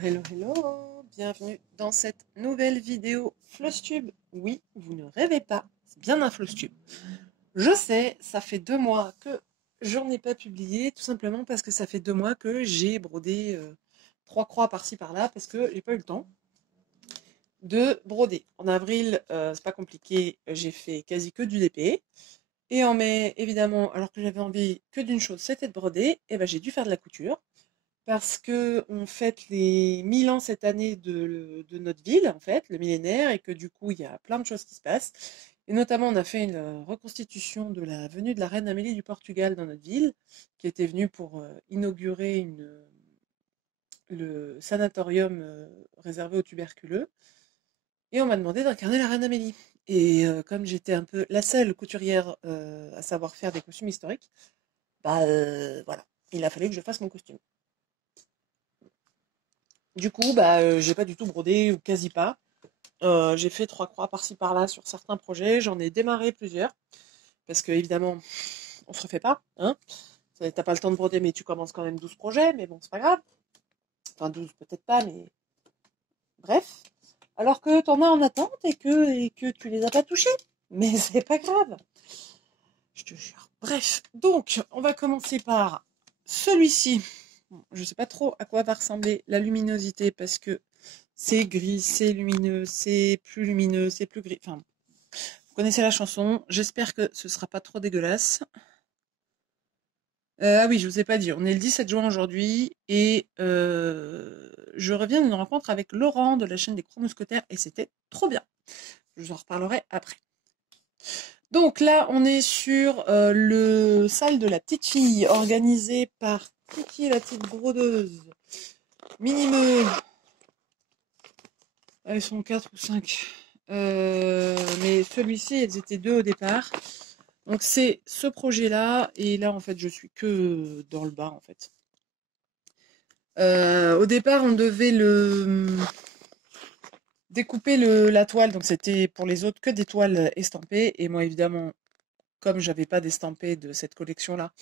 Hello, hello, bienvenue dans cette nouvelle vidéo Flosstube. Oui, vous ne rêvez pas, c'est bien un Flosstube. Je sais, ça fait 2 mois que j'en ai pas publié, tout simplement parce que ça fait 2 mois que j'ai brodé 3 croix par-ci par-là, parce que j'ai pas eu le temps de broder. En avril, c'est pas compliqué, j'ai fait quasi que du DP. Et en mai, évidemment, alors que j'avais envie que d'une chose, c'était de broder, et ben j'ai dû faire de la couture. Parce que on fête les 1000 ans cette année de notre ville, en fait, le millénaire, et que du coup, il y a plein de choses qui se passent. Et notamment, on a fait une reconstitution de la venue de la reine Amélie du Portugal dans notre ville, qui était venue pour inaugurer le sanatorium réservé aux tuberculeux. Et on m'a demandé d'incarner la reine Amélie. Et comme j'étais un peu la seule couturière à savoir faire des costumes historiques, bah voilà, il a fallu que je fasse mon costume. Du coup, bah, j'ai pas du tout brodé ou quasi pas. J'ai fait 3 croix par-ci par-là sur certains projets. J'en ai démarré plusieurs. Parce que évidemment, on se refait pas, hein. T'as pas le temps de broder, mais tu commences quand même 12 projets, mais bon, c'est pas grave. Enfin 12 peut-être pas, mais bref. Alors que t'en as en attente et que tu les as pas touchés. Mais c'est pas grave. Je te jure. Bref, donc on va commencer par celui-ci. Bon, je sais pas trop à quoi va ressembler la luminosité parce que c'est gris, c'est lumineux, c'est plus gris. Enfin, vous connaissez la chanson. J'espère que ce sera pas trop dégueulasse. Ah oui, je vous ai pas dit. On est le 17 juin aujourd'hui et je reviens d'une rencontre avec Laurent de la chaîne des Crocs Mousquetaires et c'était trop bien. Je vous en reparlerai après. Donc là, on est sur le salle de la petite fille organisé par Kiki la petite brodeuse. Minimeux. Ils sont 4 ou 5. Mais celui-ci, elles étaient 2 au départ. Donc c'est ce projet-là. Et là, en fait, je suis que dans le bas, en fait. Au départ, on devait découper la toile. Donc c'était pour les autres que des toiles estampées. Et moi, évidemment, comme j'avais pas d'estampé de cette collection-là,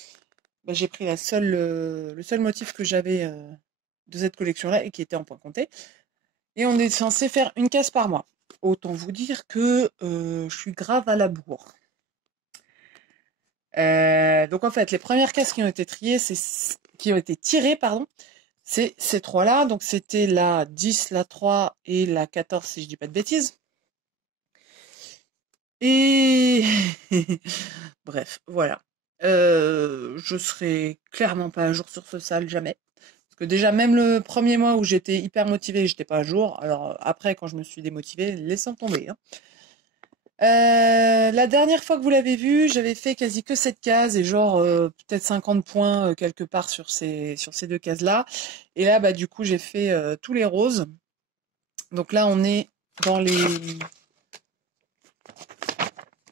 bah, j'ai pris le seul motif que j'avais de cette collection-là et qui était en point compté. Et on est censé faire une case par mois. Autant vous dire que je suis grave à la bourre. Donc en fait, les premières cases qui ont été tirées, pardon, c'est ces 3-là. Donc c'était la 10, la 3 et la 14, si je dis pas de bêtises. Et bref, voilà. Je serai clairement pas à jour sur ce salle, jamais. Parce que déjà, même le premier mois où j'étais hyper motivée, j'étais pas à jour. Alors après, quand je me suis démotivée, laissant tomber, hein. La dernière fois que vous l'avez vu, j'avais fait quasi que cette case et genre peut-être 50 points quelque part sur ces 2 cases-là. Et là, bah du coup, j'ai fait tous les roses. Donc là, dans les,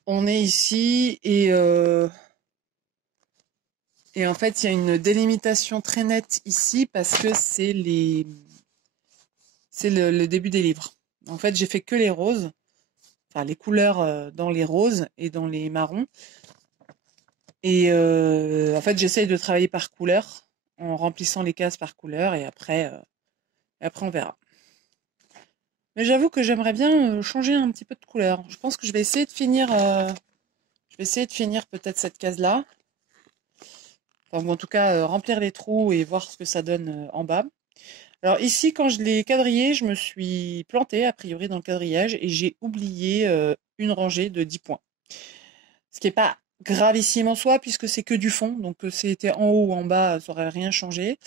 on est ici et en fait, il y a une délimitation très nette ici parce que c'est le début des livres. En fait, j'ai fait que les roses, enfin les couleurs dans les roses et dans les marrons. Et en fait, j'essaye de travailler par couleur, en remplissant les cases par couleur, et après on verra. Mais j'avoue que j'aimerais bien changer un petit peu de couleur. Je pense que je vais essayer de finir peut-être cette case-là. Enfin, ou en tout cas, remplir les trous et voir ce que ça donne en bas. Alors ici, quand je l'ai quadrillé, je me suis plantée, a priori, dans le quadrillage, et j'ai oublié une rangée de 10 points. Ce qui n'est pas gravissime en soi, puisque c'est que du fond, donc c'était en haut ou en bas, ça n'aurait rien changé.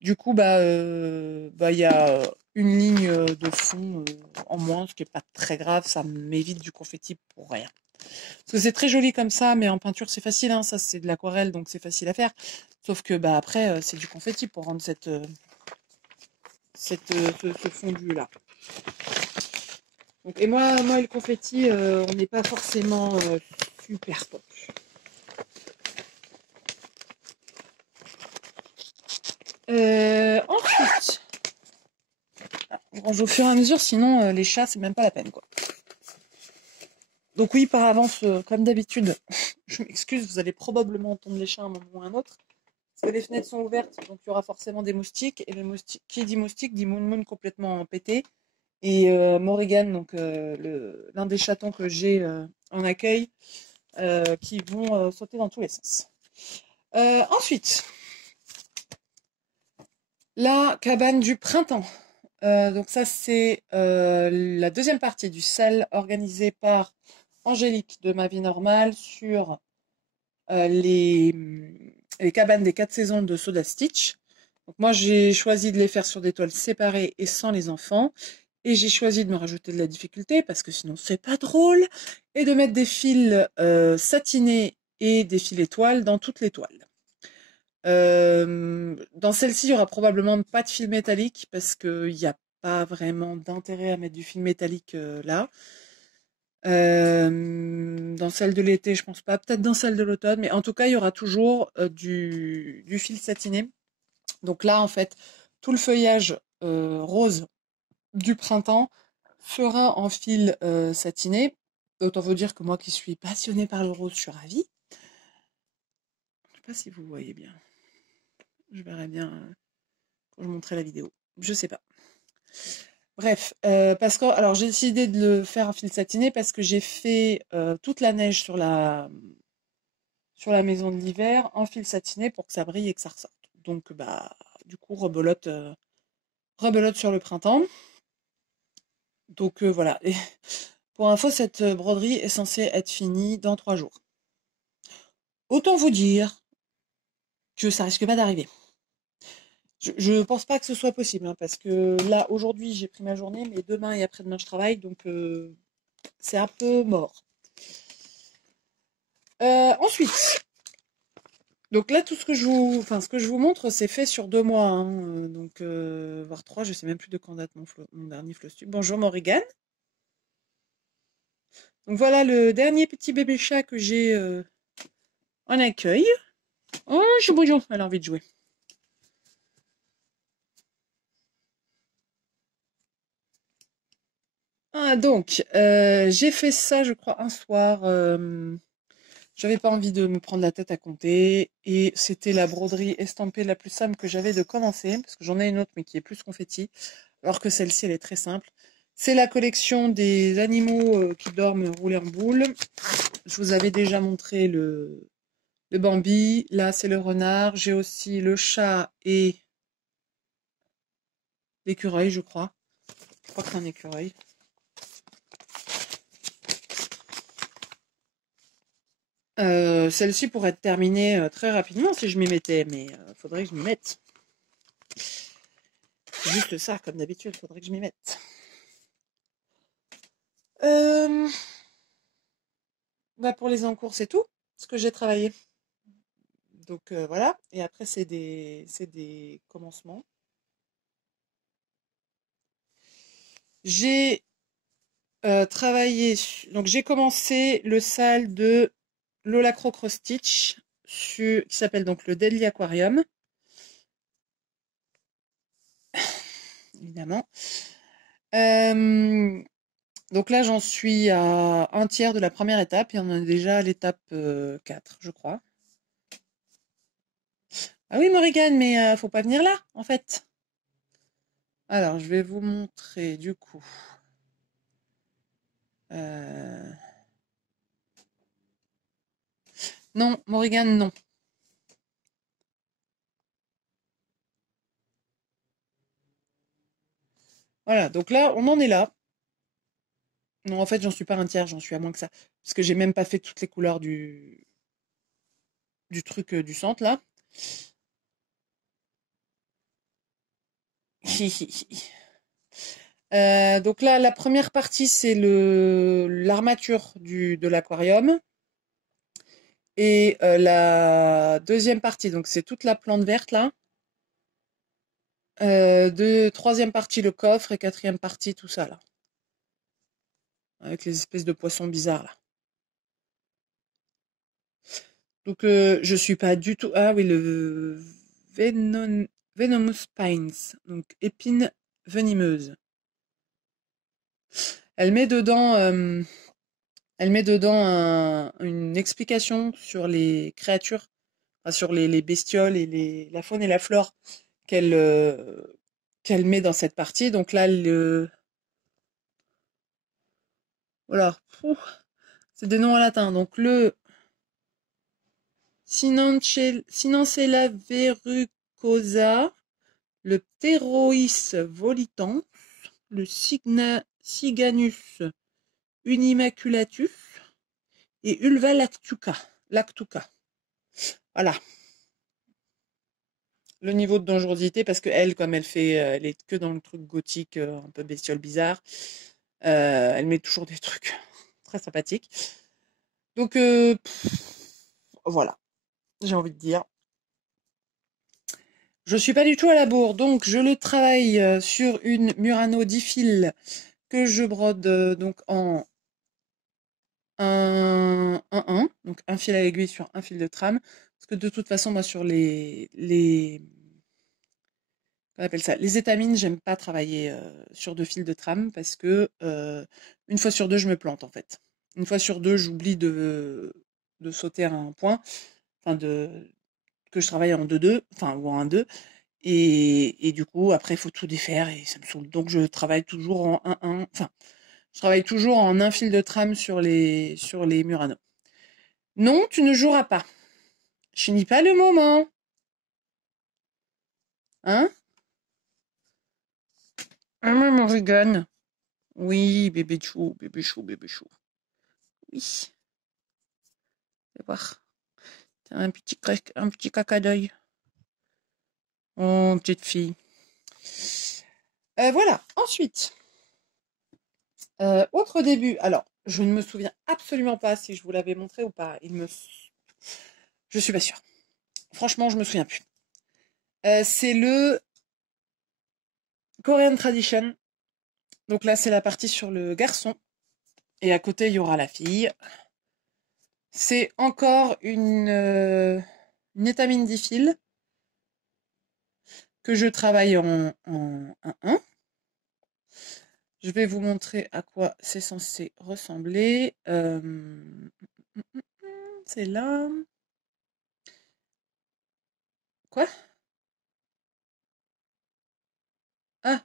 Du coup, il y a une ligne de fond en moins, ce qui n'est pas très grave, ça m'évite du confetti pour rien. Parce que c'est très joli comme ça, mais en peinture c'est facile, hein, ça c'est de l'aquarelle, donc c'est facile à faire. Sauf que après, c'est du confetti pour rendre ce fondu là. Donc, et moi et le confetti, on n'est pas forcément super top. Ensuite, on range au fur et à mesure, sinon les chats, c'est même pas la peine, quoi. Donc oui, par avance, comme d'habitude, je m'excuse, vous allez probablement entendre les chats à un moment ou à un autre. que les fenêtres sont ouvertes, donc il y aura forcément des moustiques. Et le moustique, qui dit moustique dit Moon complètement pété. Et Morrigan, donc l'un des chatons que j'ai en accueil, qui vont sauter dans tous les sens. Ensuite, la cabane du printemps. Donc ça, c'est la deuxième partie du sel organisé par Angélique de Ma Vie Normale sur les cabanes des 4 saisons de Soda Stitch. Donc moi, j'ai choisi de les faire sur des toiles séparées et sans les enfants. Et j'ai choisi de me rajouter de la difficulté parce que sinon c'est pas drôle. Et de mettre des fils satinés et des fils étoiles dans toutes les toiles. Dans celle-ci, il y aura probablement pas de fil métallique parce qu'il n'y a pas vraiment d'intérêt à mettre du fil métallique là. Dans celle de l'été, je pense pas. Peut-être dans celle de l'automne, mais en tout cas, il y aura toujours du fil satiné. Donc là, en fait, tout le feuillage rose du printemps sera en fil satiné. Autant vous dire que moi qui suis passionnée par le rose, je suis ravie. Je sais pas si vous voyez bien. Je verrai bien quand je montrerai la vidéo. Je sais pas. Bref, parce que alors j'ai décidé de le faire en fil satiné parce que j'ai fait toute la neige sur la maison de l'hiver en fil satiné pour que ça brille et que ça ressorte. Donc bah du coup rebelote sur le printemps. Donc voilà. Et pour info, cette broderie est censée être finie dans 3 jours. Autant vous dire que ça risque pas d'arriver. Je pense pas que ce soit possible, hein, parce que là, aujourd'hui, j'ai pris ma journée, mais demain et après-demain, je travaille, donc c'est un peu mort. Ensuite, donc là, tout ce que je vous montre, c'est fait sur 2 mois, hein, donc voire 3, je sais même plus de quand date mon dernier Flosstube. Bonjour Morrigan. Donc voilà le dernier petit bébé chat que j'ai en accueil. Oh, je suis bouillon, elle a envie de jouer. Ah, donc, j'ai fait ça, je crois, un soir. J'avais pas envie de me prendre la tête à compter. Et c'était la broderie estampée la plus simple que j'avais de commencer. Parce que j'en ai une autre, mais qui est plus confetti. Alors que celle-ci, elle est très simple. C'est la collection des animaux qui dorment roulés en boule. Je vous avais déjà montré le Bambi. Là, c'est le renard. J'ai aussi le chat et l'écureuil, je crois. Je crois que c'est un écureuil. Celle-ci pourrait être terminée très rapidement si je m'y mettais, mais faudrait que je m'y mette. C'est juste ça, comme d'habitude, faudrait que je m'y mette. Bah pour les encours, c'est tout ce que j'ai travaillé. Donc voilà, et après c'est des commencements. J'ai travaillé, donc j'ai commencé le sale de Lola Cross Stitch, qui s'appelle donc le Deadly Aquarium. Évidemment. Donc là, j'en suis à un tiers de la première étape et on en est déjà à l'étape 4, je crois. Ah oui, Morrigan, mais faut pas venir là, en fait. Alors, je vais vous montrer, du coup. Euh, Non, Morrigan, non. Voilà, donc là, on en est là. Non, en fait, j'en suis pas un tiers, j'en suis à moins que ça. Parce que j'ai même pas fait toutes les couleurs du truc du centre, là. Donc là, la première partie, c'est l'armature de l'aquarium. Et la deuxième partie, donc c'est toute la plante verte, là. Troisième partie, le coffre. Et quatrième partie, tout ça, là. Avec les espèces de poissons bizarres, là. Donc, je suis pas du tout... Ah oui, le Venomous Spines. Donc, épine venimeuse. Elle met dedans, une explication sur les créatures enfin, sur les bestioles et la faune et la flore qu'elle qu'elle met dans cette partie. Donc là, voilà, c'est des noms en latin. Donc le Sinancella verrucosa, le Pterois volitans, le Siganus unimaculatus et Ulva lactuca. Voilà. Le niveau de dangerosité, parce que elle, comme elle est que dans le truc gothique, un peu bestiole bizarre, elle met toujours des trucs très sympathiques. Donc, voilà, j'ai envie de dire. Je suis pas du tout à la bourre, donc je le travaille sur une Murano 10 fils que je brode donc en 1, donc un fil à l'aiguille sur un fil de trame. Parce que de toute façon, moi, sur on appelle ça, les étamines, j'aime pas travailler sur 2 fils de trame parce que une fois sur deux, je me plante en fait. Une fois sur deux, j'oublie de sauter un point, enfin que je travaille en 2-2, enfin ou en 1-2. Et du coup, après, il faut tout défaire et ça me saoule. Donc, je travaille toujours en 1-1. Enfin, je travaille toujours en un fil de trame sur les Murano. Non, tu ne joueras pas. Je n'ai pas le moment. Hein? Ah, maman rigole. Oui, bébé chou, bébé chou, bébé chou. Oui, fais voir. T'as un petit caca d'œil. Oh, petite fille. Voilà. Ensuite, autre début. Alors, je ne me souviens absolument pas si je vous l'avais montré ou pas. Je suis pas sûre. Franchement, je me souviens plus. C'est le Korean Tradition. Donc là, c'est la partie sur le garçon. Et à côté, il y aura la fille. C'est encore une étamine 10 fils que je travaille en 1-1. Je vais vous montrer à quoi c'est censé ressembler. C'est là. Quoi? Ah,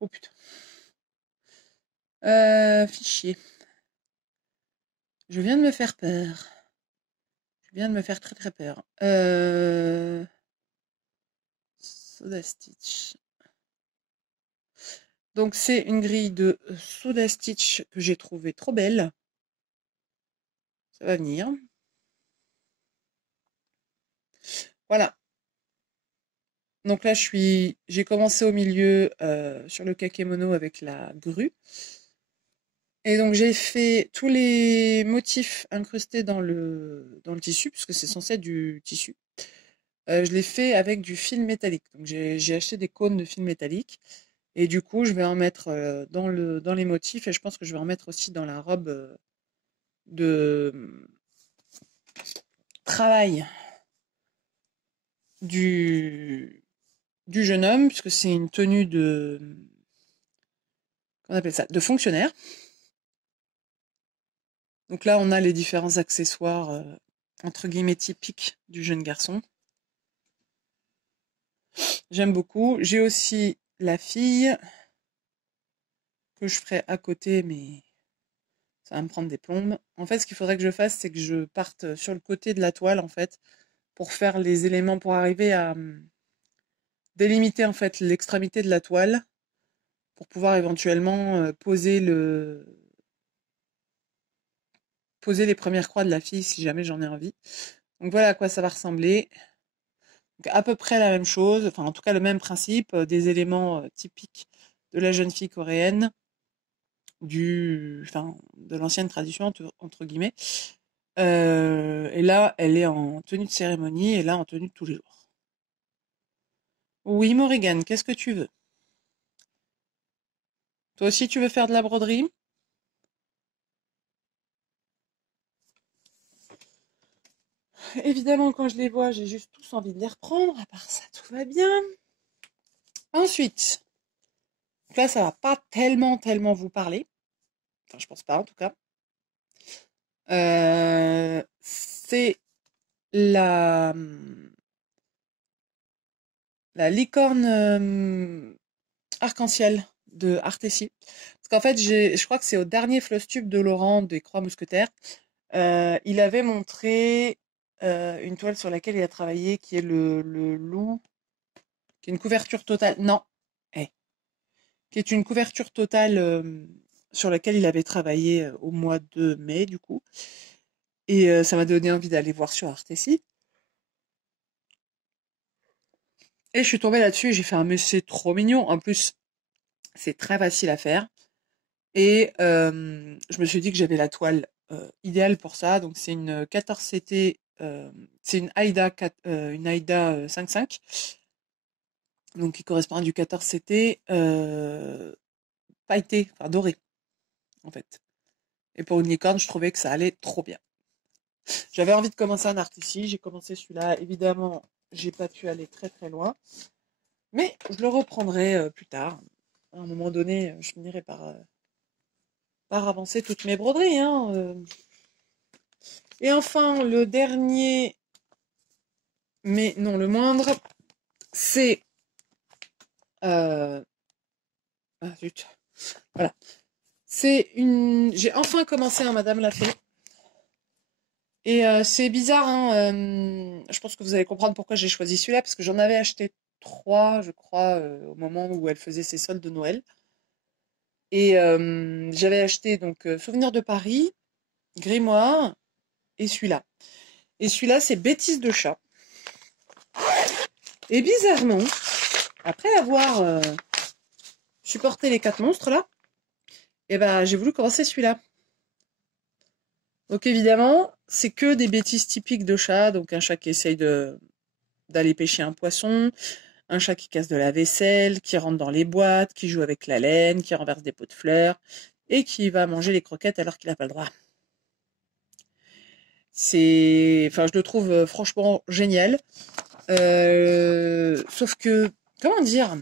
oh putain. Fichier. Je viens de me faire peur. Je viens de me faire très très peur. Soda Stitch. Donc c'est une grille de Soda Stitch que j'ai trouvée trop belle. Ça va venir. Voilà. Donc là j'ai commencé au milieu sur le kakémono avec la grue. Et donc j'ai fait tous les motifs incrustés dans le tissu, puisque c'est censé être du tissu. Je l'ai fait avec du fil métallique. Donc j'ai acheté des cônes de fil métallique. Et du coup, je vais en mettre dans les motifs et je pense que je vais en mettre aussi dans la robe de travail du, du jeune homme, puisque c'est une tenue qu'on appelle ça, de fonctionnaire. Donc là, on a les différents accessoires, entre guillemets, typiques du jeune garçon. J'aime beaucoup. J'ai aussi la fille que je ferai à côté, mais ça va me prendre des plombes. En fait, ce qu'il faudrait que je fasse, c'est que je parte sur le côté de la toile, en fait, pour faire les éléments, pour arriver à délimiter, en fait, l'extrémité de la toile, pour pouvoir éventuellement poser les premières croix de la fille, si jamais j'en ai envie. Donc voilà à quoi ça va ressembler. Donc, à peu près la même chose, enfin en tout cas le même principe, des éléments typiques de la jeune fille coréenne, de l'ancienne tradition entre guillemets. Et là, elle est en tenue de cérémonie et là en tenue de tous les jours. Oui, Morrigan, qu'est-ce que tu veux? Toi aussi, tu veux faire de la broderie? Évidemment, quand je les vois, j'ai juste tous envie de les reprendre. À part ça, tout va bien. Ensuite, là, ça va pas tellement vous parler. Enfin, je pense pas, en tout cas. C'est la la licorne arc-en-ciel de Artessi. Parce qu'en fait, je crois que c'est au dernier Flostube de Laurent des Croix Mousquetaires. Il avait montré une toile sur laquelle il a travaillé, qui est le loup, qui est une couverture totale. Non, eh, qui est une couverture totale sur laquelle il avait travaillé au mois de mai, du coup. Et ça m'a donné envie d'aller voir sur Artessi. Et je suis tombée là-dessus et j'ai fait un mais c'est trop mignon. En plus, c'est très facile à faire. Et je me suis dit que j'avais la toile idéale pour ça. Donc c'est une 14CT, c'est une Aida 5.5, donc qui correspond à du 14CT pailleté, enfin doré en fait. Et pour une licorne, je trouvais que ça allait trop bien. J'avais envie de commencer un artisti, j'ai commencé celui-là. Évidemment, j'ai pas pu aller très très loin, mais je le reprendrai plus tard. À un moment donné, je finirai par avancer toutes mes broderies, hein. Et enfin, le dernier, mais non le moindre, c'est... Ah zut. Voilà. C'est une... J'ai enfin commencé un Madame l'a fait. Et c'est bizarre, hein, je pense que vous allez comprendre pourquoi j'ai choisi celui-là, parce que j'en avais acheté 3, je crois, au moment où elle faisait ses soldes de Noël. Et j'avais acheté donc Souvenir de Paris, Grimoire et celui-là. Et celui-là, c'est Bêtise de chat. Et bizarrement, après avoir supporté les 4 monstres là, et ben j'ai voulu commencer celui-là. Donc évidemment, c'est que des bêtises typiques de chat. Donc un chat qui essaye d'aller pêcher un poisson, un chat qui casse de la vaisselle, qui rentre dans les boîtes, qui joue avec la laine, qui renverse des pots de fleurs et qui va manger les croquettes alors qu'il n'a pas le droit. Enfin, je le trouve franchement génial. Sauf que, comment dire,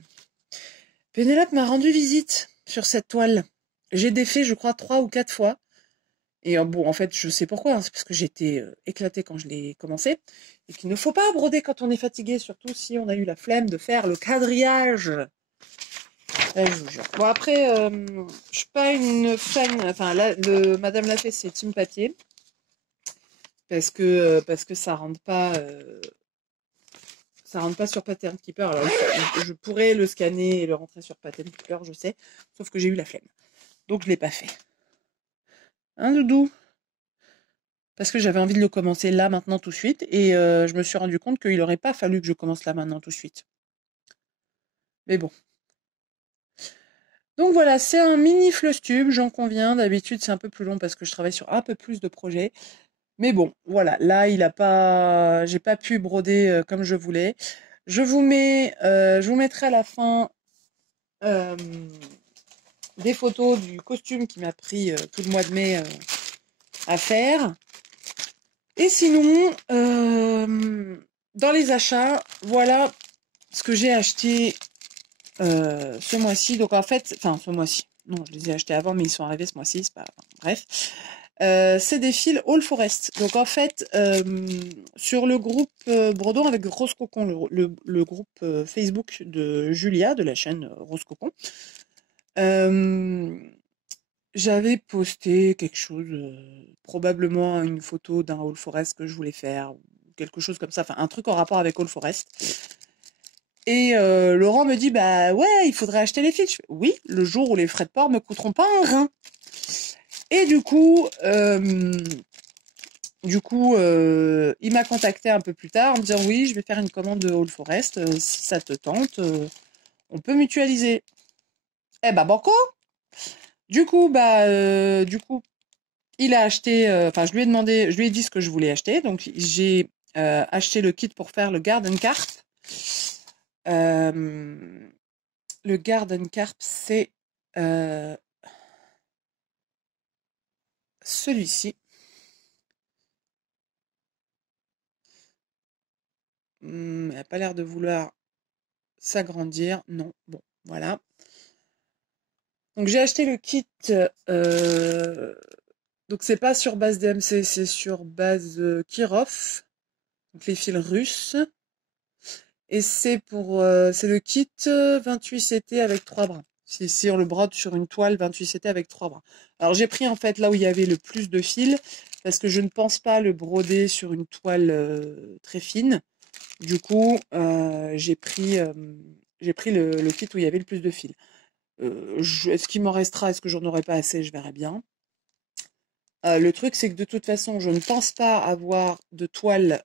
Pénélope m'a rendu visite sur cette toile. J'ai défait, je crois, 3 ou 4 fois. Et bon, en fait, je sais pourquoi, hein, c'est parce que j'étais éclatée quand je l'ai commencé. Et qu'il ne faut pas broder quand on est fatigué, surtout si on a eu la flemme de faire le quadrillage. Je vous jure. Bon, après, je suis pas une fan. Enfin, là, Madame l'a fait, c'est team papier. Parce que ça rentre pas sur Pattern Keeper. Alors, je pourrais le scanner et le rentrer sur Pattern Keeper, je sais. Sauf que j'ai eu la flemme. Donc, je l'ai pas fait. Hein, Doudou? Parce que j'avais envie de le commencer là, maintenant, tout de suite. Et je me suis rendu compte qu'il n'aurait pas fallu que je commence là, maintenant, tout de suite. Mais bon. Donc voilà, c'est un mini Flostube, j'en conviens. D'habitude, c'est un peu plus long parce que je travaille sur un peu plus de projets. Mais bon, voilà. Là, j'ai pas pu broder comme je voulais. Je vous mettrai à la fin euh, des photos du costume qui m'a pris tout le mois de mai à faire. Et sinon, dans les achats, voilà ce que j'ai acheté ce mois-ci. Donc en fait, enfin ce mois-ci. Non, je les ai achetés avant, mais ils sont arrivés ce mois-ci. C'est pas bref. C'est des fils All Forest. Donc en fait, sur le groupe Bredon avec Rose Cocon, le groupe Facebook de Julia de la chaîne Rose Cocon, j'avais posté quelque chose, probablement une photo d'un All Forest que je voulais faire, ou quelque chose comme ça, enfin un truc en rapport avec All Forest. Et Laurent me dit, bah ouais, il faudrait acheter les fils. Je fais, oui, le jour où les frais de port me coûteront pas un rein. Et du coup, il m'a contacté un peu plus tard en me disant, oui, je vais faire une commande de All Forest, si ça te tente, on peut mutualiser. Eh bah banco. Du coup, il a acheté, enfin, je lui ai dit ce que je voulais acheter. Donc, j'ai acheté le kit pour faire le Garden Carp. Le Garden Carp, c'est celui-ci. Il n'a pas l'air de vouloir s'agrandir. Non, bon, voilà. Donc, j'ai acheté le kit. Donc, c'est pas sur base DMC, c'est sur base Kirov. Donc, les fils russes. Et c'est c'est le kit 28 CT avec 3 brins. Si on le brode sur une toile 28 CT avec 3 brins. Alors j'ai pris en fait là où il y avait le plus de fil, parce que je ne pense pas le broder sur une toile très fine. Du coup, j'ai pris le kit où il y avait le plus de fil. Est-ce qu'il m'en restera? Est-ce que j'en aurai pas assez? Je verrai bien. Le truc, c'est que de toute façon, je ne pense pas avoir de toile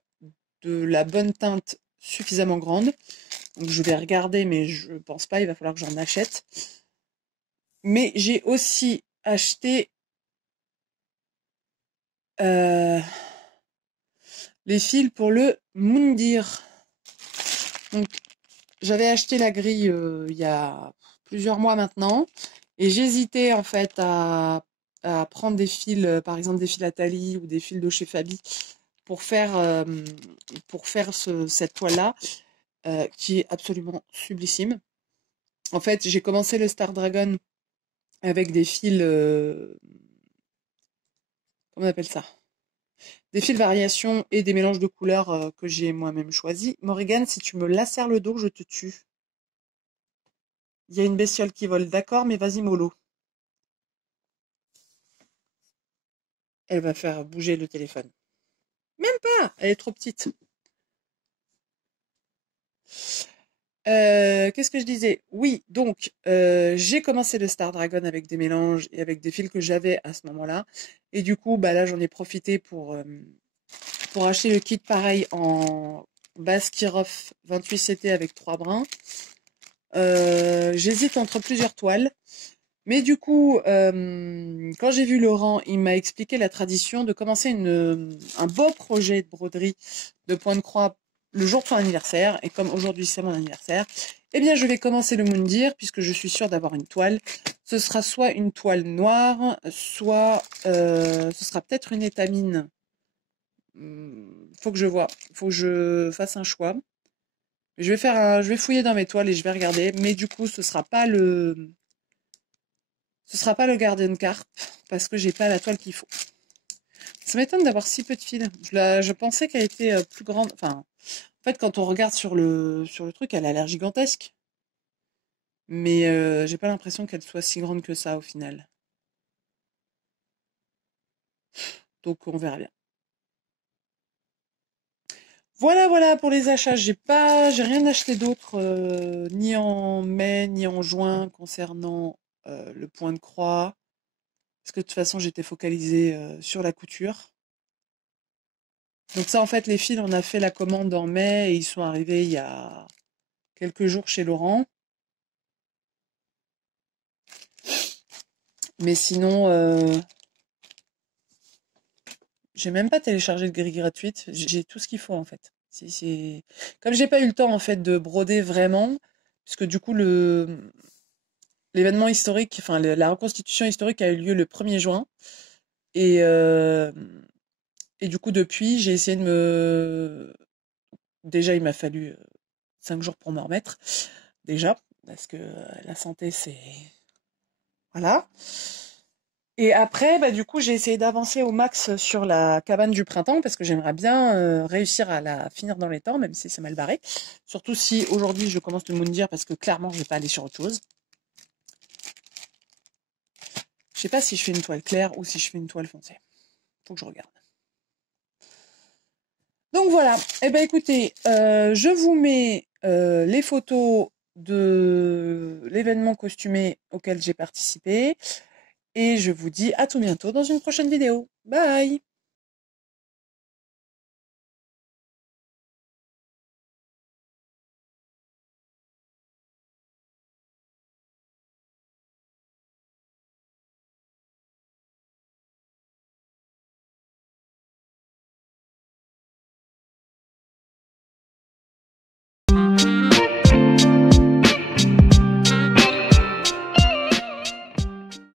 de la bonne teinte suffisamment grande. Donc je vais regarder, mais je pense pas, il va falloir que j'en achète. Mais j'ai aussi acheté les fils pour le Moundir. Donc j'avais acheté la grille il y a plusieurs mois maintenant. Et j'hésitais en fait à prendre des fils, par exemple des fils Atali ou des fils de chez Fabi pour faire, cette toile-là, qui est absolument sublissime. En fait, j'ai commencé le Star Dragon avec des fils, comment on appelle ça? Des fils variations et des mélanges de couleurs que j'ai moi-même choisis. Morrigan, si tu me lacères le dos, je te tue. Il y a une bestiole qui vole, d'accord, mais vas-y mollo. Elle va faire bouger le téléphone. Même pas, elle est trop petite. Qu'est-ce que je disais? Oui, donc j'ai commencé le Star Dragon avec des mélanges et avec des fils que j'avais à ce moment-là. Et du coup, bah là, j'en ai profité pour acheter le kit pareil en base Kirov 28 CT avec 3 brins. J'hésite entre plusieurs toiles. Mais du coup, quand j'ai vu Laurent, il m'a expliqué la tradition de commencer un beau projet de broderie de point de croix le jour de son anniversaire. Et comme aujourd'hui c'est mon anniversaire, eh bien je vais commencer le Moundir puisque je suis sûre d'avoir une toile. Ce sera soit une toile noire, soit ce sera peut-être une étamine. Faut que je vois, faut que je fasse un choix. Je vais fouiller dans mes toiles et je vais regarder. Mais du coup, ce sera pas le Garden Carp parce que j'ai pas la toile qu'il faut. Ça m'étonne d'avoir si peu de fils. Je pensais qu'elle était plus grande. Enfin, en fait, quand on regarde sur le truc, elle a l'air gigantesque. Mais j'ai pas l'impression qu'elle soit si grande que ça au final. Donc on verra bien. Voilà, voilà pour les achats. J'ai rien acheté d'autre, ni en mai, ni en juin concernant le point de croix. Parce que de toute façon, j'étais focalisée sur la couture. Donc ça, en fait, les fils, on a fait la commande en mai et ils sont arrivés il y a quelques jours chez Laurent. Mais sinon, j'ai même pas téléchargé de grille gratuite. J'ai tout ce qu'il faut en fait. Comme j'ai pas eu le temps en fait de broder vraiment, puisque du coup l'événement historique, enfin la reconstitution historique a eu lieu le 1er juin. Et, euh, et du coup depuis, j'ai essayé de me... Déjà, il m'a fallu 5 jours pour me remettre. Déjà, parce que la santé, c'est... Voilà. Et après, bah, du coup, j'ai essayé d'avancer au max sur la cabane du printemps parce que j'aimerais bien réussir à la finir dans les temps, même si c'est mal barré. Surtout si aujourd'hui je commence le Moundir parce que clairement je vais pas aller sur autre chose. Je sais pas si je fais une toile claire ou si je fais une toile foncée. Faut que je regarde. Donc voilà. Eh ben écoutez, je vous mets les photos de l'événement costumé auquel j'ai participé et je vous dis à tout bientôt dans une prochaine vidéo. Bye!